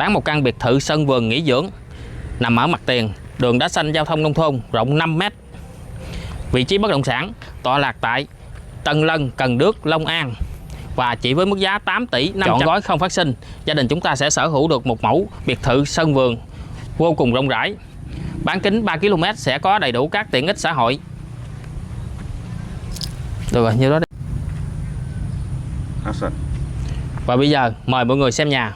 Bán một căn biệt thự sân vườn nghỉ dưỡng nằm ở mặt tiền đường đá xanh giao thông nông thôn rộng 5 m. Vị trí bất động sản tọa lạc tại Tân Lân, Cần Đước, Long An và chỉ với mức giá 8 tỷ 500. Chọn gói không phát sinh, gia đình chúng ta sẽ sở hữu được một mẫu biệt thự sân vườn vô cùng rộng rãi. Bán kính 3 km sẽ có đầy đủ các tiện ích xã hội. Được rồi, như đó đi. Action. Và bây giờ mời mọi người xem nhà.